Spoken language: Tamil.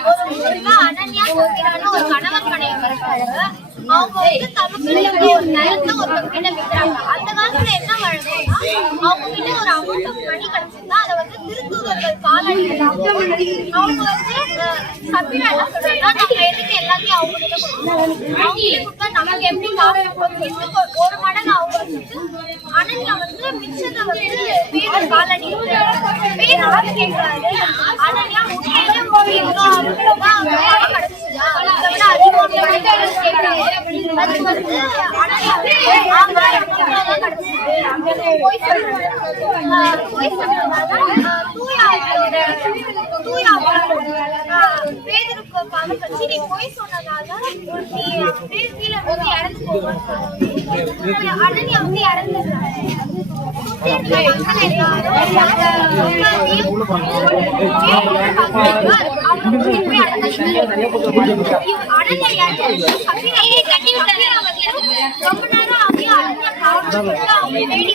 அனன்யா சோபிரான்னு ஒரு கணவன் மனைவி இருக்காங்க. அவங்க வந்து தமக்கு ஒரு நிலத்தை ஒருத்தவங்க கிட்ட விற்கிறாங்க. அந்த காலத்துல என்ன வழக்கம்னா, அவங்க கிட்ட ஒரு அமௌண்ட் மணி கிடைச்சிருந்தா அதை வந்து திருத்தூதர்கள் காலடியில் அவங்க வந்து சபிரா என்ன சொல்றாங்கன்னா, நாங்க எதுக்கு எல்லாத்தையும் அவங்க கிட்ட கொடுக்கணும், அவங்க கொடுத்தா நமக்கு எப்படி காசு ஒரு மடங்கு அவங்க வச்சுட்டு அனன்யா வந்து மிச்சத்தை வந்து வீடு காலடி வீடு கேட்கிறாரு. அனன்யா உண்மையிலே கிடைச்சிச்சா அதை விட அதிகமாக கேட்கிறாங்க. அது வந்து அனன்யா போய் பேதருக்கு பாவம் கட்சி நீ போய் சொன்னதால நீ கீழே வந்து இறந்து போவாங்க. அனன்யா வந்து இறந்துடுறாங்க. ரொம்ப நேரம் அப்படியே தேடி